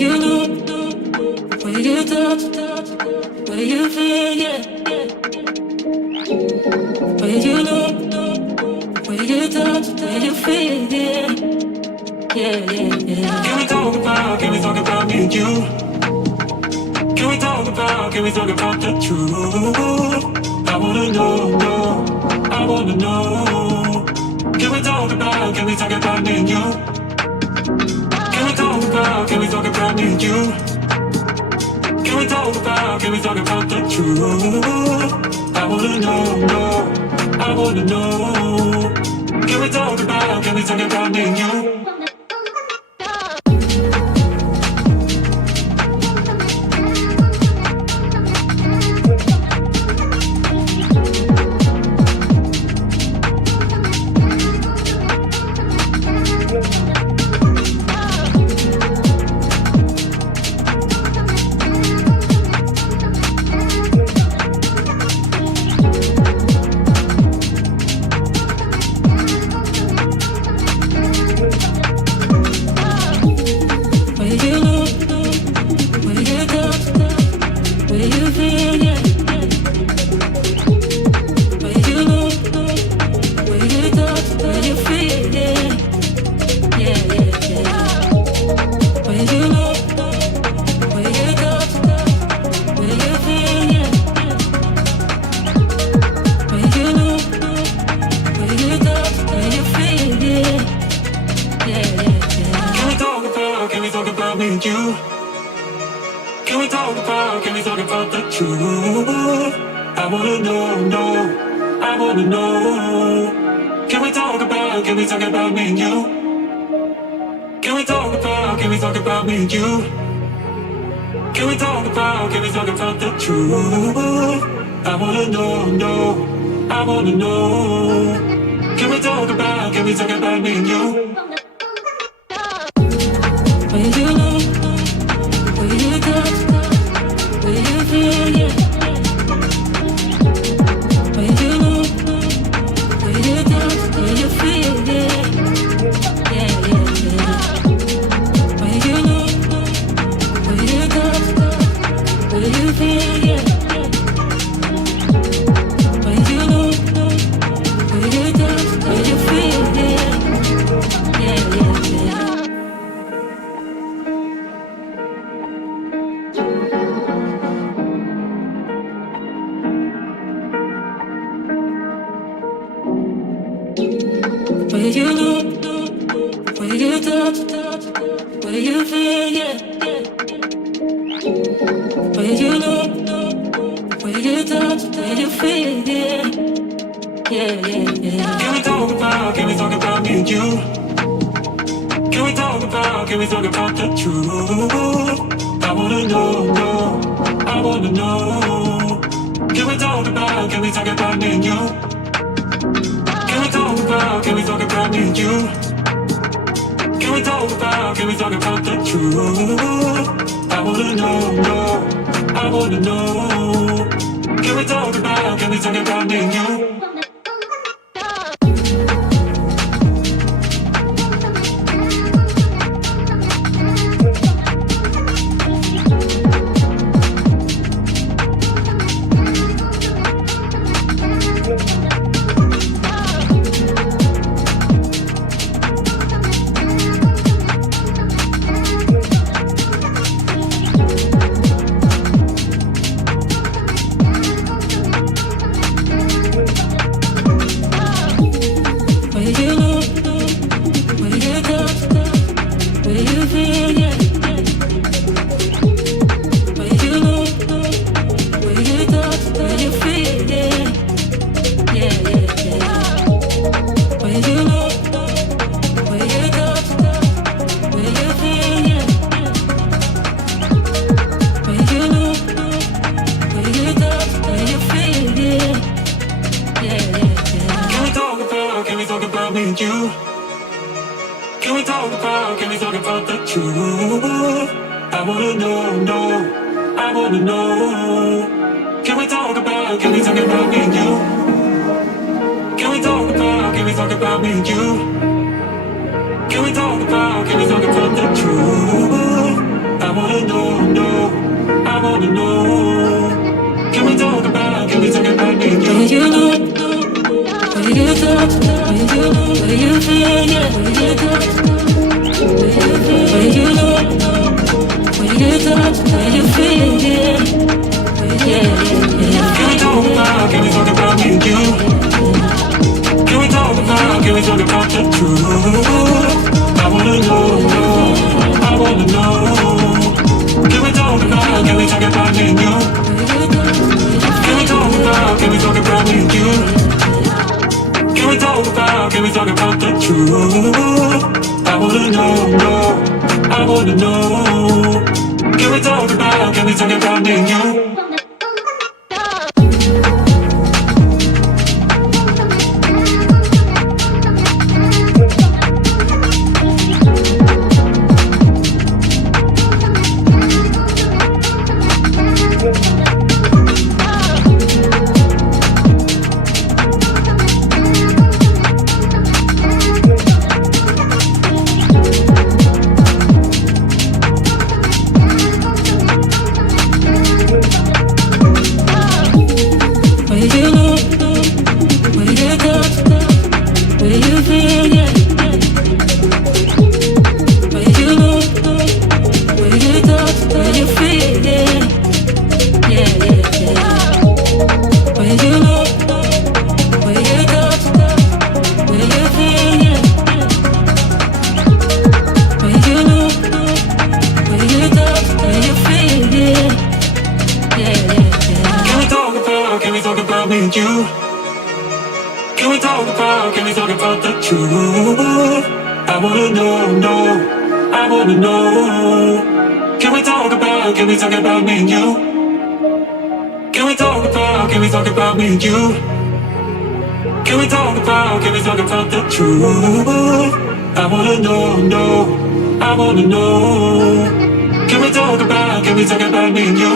you look, where you touch, where you feel, yeah. Where you look, where you touch, where you feel, yeah. Yeah, yeah, yeah. Can we talk about me and you? Can we talk about the truth? I wanna know, I wanna know. Can we talk about me and you? Can we talk about me and you? Can we talk about the truth? I wanna know, I wanna know. Can we talk about me and you? Where you look, where you touch, where you feel, yeah. Where you look, where you touch, where you feel, yeah. Yeah, yeah, yeah. Can we talk about me and you? Can we talk about the truth? I wanna know, I wanna know. Can we talk about me and you? Can we talk about me and you? Can we talk about the truth? I wanna know, I wanna know. Can we talk about me and you? wanna know. Can we talk about me and you? Will you look? Will you touch? Will you feel? Yeah. Will you touch? Will you look? Will you touch? Will you feel? Yeah. Can we talk about me and you? Can we talk about the truth? I wanna know, I wanna know. Can we talk about me and you? Can we talk about me and you? Can we talk about the truth? I wanna know, I wanna know. Can we talk about me and you? The truth. I wanna know, I wanna know. Can we talk about me and you?